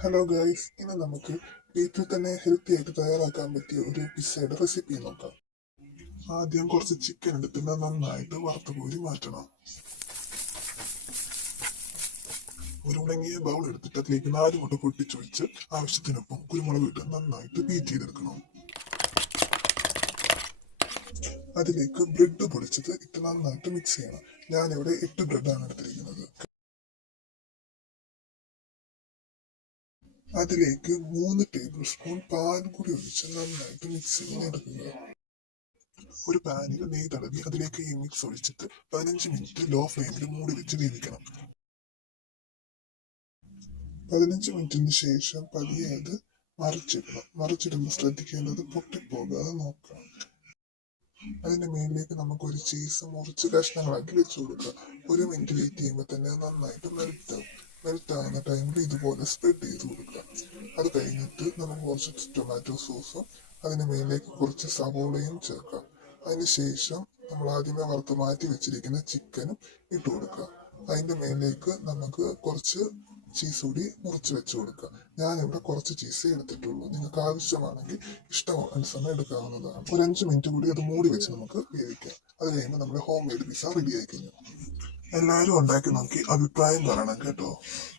Hello guys, ഇന്ന് നമുക്ക് വീട്ടിൽ തന്നെ ഹെൽത്തി ആയിട്ട് തയ്യാറാക്കാൻ പറ്റിയ ഒരു പിസ്സയുടെ റെസിപ്പി നോക്കാം. ആദ്യം കുറച്ച് ചിക്കൻ എടുത്തിട്ട് നന്നായിട്ട് വറുത്ത് കോരി മാറ്റണം. ഒരു ഉണങ്ങിയ ബൗൾ എടുത്തിട്ട് അതിലേക്ക് 4 മുട്ട പൊട്ടിച്ചൊഴിച്ച് ആവശ്യത്തിനൊപ്പം കുരുമുളക് ഇട്ട് നന്നായിട്ട് ബീറ്റ് ചെയ്തെടുക്കണം. അതിലേക്ക് ബ്രെഡ് പൊടിച്ചത് ഇട്ട് നന്നായിട്ട് മിക്സ് ചെയ്യണം. ഞാനിവിടെ 8 ബ്രെഡാണ് എടുത്തിരിക്കുന്നത്. അതിലേക്ക് 3 ടേബിൾ സ്പൂൺ പാൽ കൂടി ഒഴിച്ച് നന്നായിട്ട് മിക്സ് ചെയ്തെടുക്കുക. ഒരു പാനിൽ നെയ്യ് തടവി അതിലേക്ക് ഈ മിക്സ് ഒഴിച്ചിട്ട് 15 മിനിറ്റ് ലോ ഫ്ലെയിമിൽ മൂടി വെച്ച് വേവിക്കണം. 15 മിനിറ്റിന് ശേഷം പതിയെ അത് മറിച്ചിടുമ്പോൾ ശ്രദ്ധിക്കേണ്ടത് പൊട്ടിപ്പോകാതെ നോക്കാം. അതിന്റെ മേലിലേക്ക് നമുക്ക് ഒരു ചീസ് മുറിച്ച് കഷ്ണങ്ങളാക്കി വെച്ചു കൊടുക്കുക. 1 മിനിറ്റ് വെയിറ്റ് ചെയ്യുമ്പോൾ തന്നെ നന്നായിട്ട് മെൽറ്റ് ആവുന്ന ടൈമിൽ ഇതുപോലെ സ്പ്രെഡ് ചെയ്ത് കൊടുക്കുക. അത് കഴിഞ്ഞിട്ട് നമുക്ക് കുറച്ച് ടൊമാറ്റോ സോസും അതിന് മേലിലേക്ക് കുറച്ച് സവോളയും ചേർക്കാം. അതിനുശേഷം നമ്മൾ ആദ്യമേ വറുത്ത് മാറ്റി വെച്ചിരിക്കുന്ന ചിക്കനും ഇട്ട് കൊടുക്കുക. അതിന്റെ മേലിലേക്ക് നമുക്ക് കുറച്ച് ചീസ് കൂടി മുറിച്ച് വെച്ച് കൊടുക്കുക. ഞാനിവിടെ കുറച്ച് ചീസ് എടുത്തിട്ടുള്ളൂ. നിങ്ങൾക്ക് ആവശ്യമാണെങ്കിൽ ഇഷ്ടമനുസരണം എടുക്കാവുന്നതാണ്. ഒരു 5 മിനിറ്റ് കൂടി അത് മൂടി വെച്ച് നമുക്ക് വേവിക്കാം. അത് കഴിയുമ്പോൾ നമ്മുടെ ഹോം മെയ്ഡ് പിസ്സ റെഡി ആയി കഴിഞ്ഞു. എല്ലാവരും ഉണ്ടാക്കി നോക്കി അഭിപ്രായം പറയണം കേട്ടോ.